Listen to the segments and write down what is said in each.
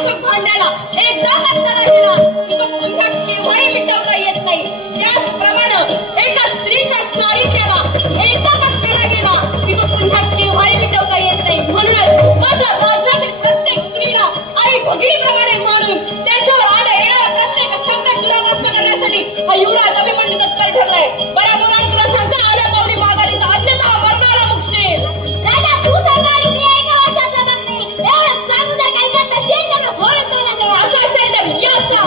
अनावश्यक भांड्याला एकदा कचरा दिला की तो पुन्हा केव्हाही मिटवता येत नाही. त्याचप्रमाणे एका स्त्रीच्या चारित्र्याला एकदा कचरा गेला की तो पुन्हा केव्हाही मिटवता येत नाही. म्हणूनच माझ्या राज्यातील प्रत्येक स्त्रीला आई भगिनीप्रमाणे मानून त्यांच्यावर आड येणारा प्रत्येक संकट दुरावस्त करण्यासाठी हा युवराज अभिमन्यू तत्पर ठरलाय. बरोबर आणि तुला सांगते आल्या पावली माघारीचा अन्यथा मरणाला मुक्षेल. राजा तू सांगा आणि मी एका वर्षाचा बघते एवढं सांगू तर काय करता शेंगाला फोडत नाही. असं असेल तर यासा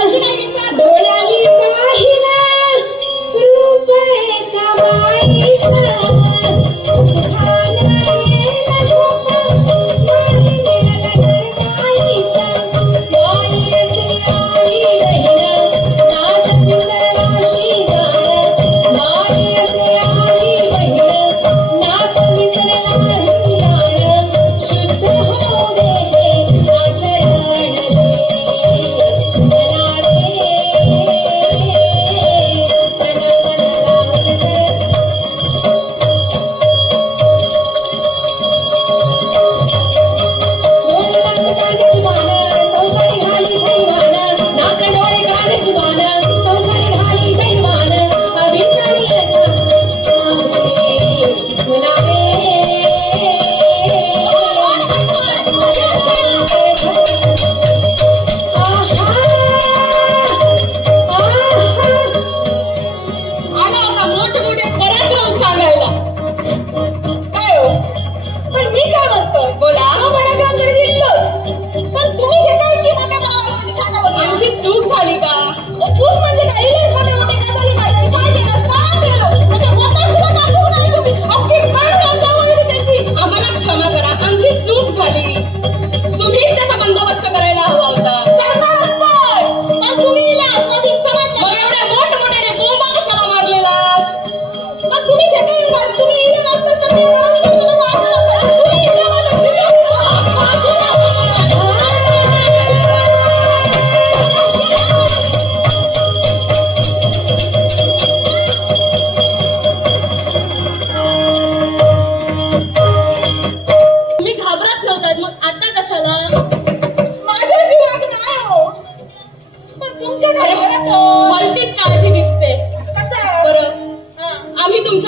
अजून काही विचार डोळ्यांनी पाहिला रूप एका बाईचा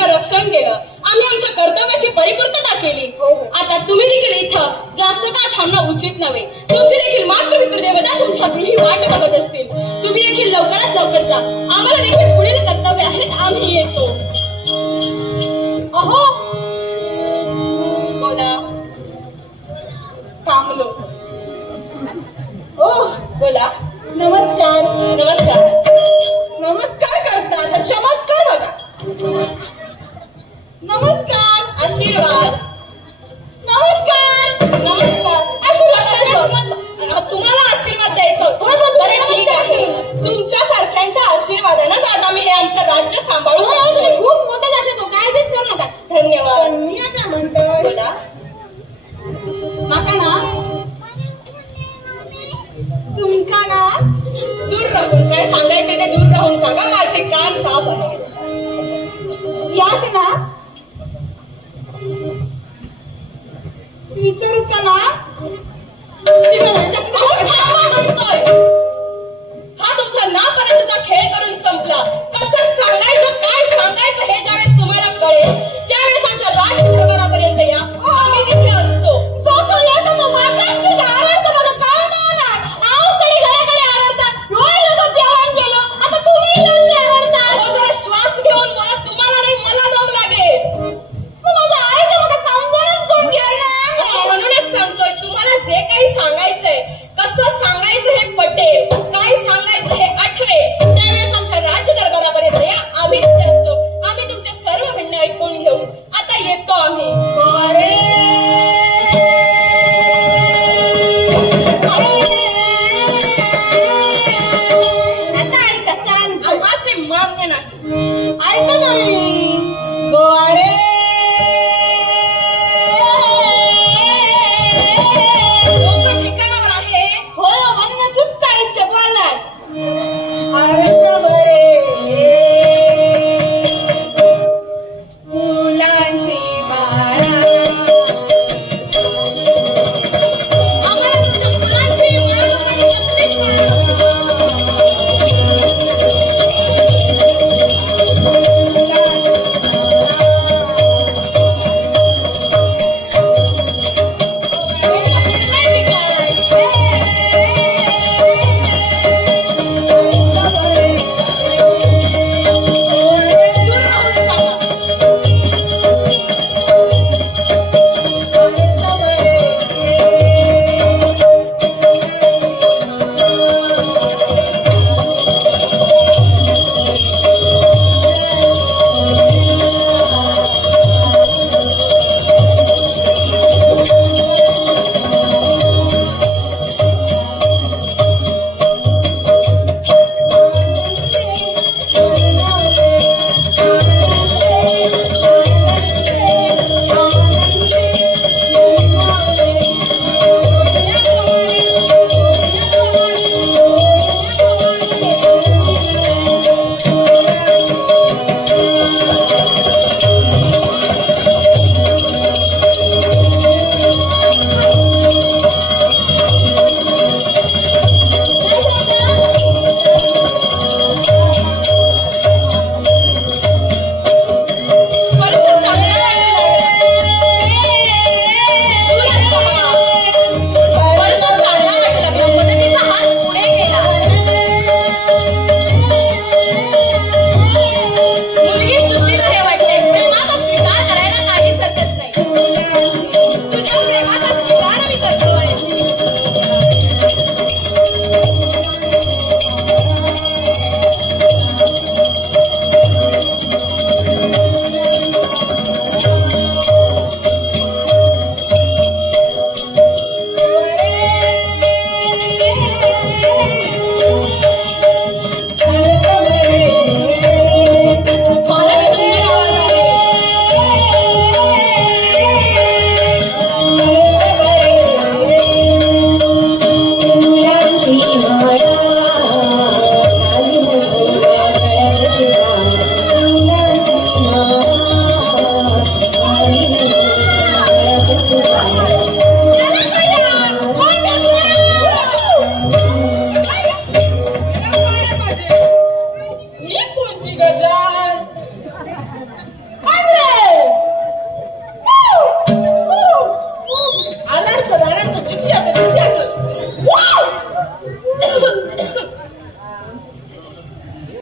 रक्षण केलं. आम्ही आमच्या कर्तव्याची परिपूर्तता केली. आता तुम्ही देखील इथं जास्त काळ थांबणं उचित नव्हे. तुमची देखील मातृपितृदेवता तुमच्या गृही वाट बघत असतील. तुम्ही देखील लवकरात लवकर जा. आम्हाला देखील पुढील कर्तव्य आहेत. आम्ही येतो. अहो बोला. थांबलो. ओ बोला. नमस्कार. नमस्कार. नमस्कार करता तर चमत्कार बघा. नमस्कार. आशीर्वाद. नमस्कार. नमस्कार. तुम्हाला आशीर्वाद द्यायचा होता. बरं ठीक आहे. तुमच्या सारख्यांच्या आशीर्वादानेच आज आम्ही हे आमचं राज्य सांभाळू शकतो. तुम्ही खूप मोठे झाले तो काळजीच करू नका. धन्यवाद. मी आता म्हणतो बोला. माका ना तुमका ना दूर राहून काय सांगायचे ते दूर राहून सांगा. माझे कान साफ आहे. यात ना विचारू का ना म्हणतोय हा तुमचा नापर्यंतचा खेळ करून संपला. कसं सांगायचं काय सांगायचं हे ज्यावेळेस तुम्हाला कळेल त्यावेळेस आमच्या राज दरबारापर्यंत या. आम्ही तिथे असतो. जरा श्वास घेऊन बोला. तुम्हाला नाही मला दम लागेल. म्हणूनच सांगतोय तुम्हाला जे काही सांगायचंय कसं सांगायचं हे पटेल काय सांगायचं हे आठवेल त्यावेळेस आमच्या राज्य दरबारापर्यंत या. आम्ही तिथे असतो. आम्ही तुमचे सर्व म्हणणे ऐकून घेऊ. आता येतो आम्ही. आता ऐका सांग आम्हाचे मान्य नाही. ऐका तरी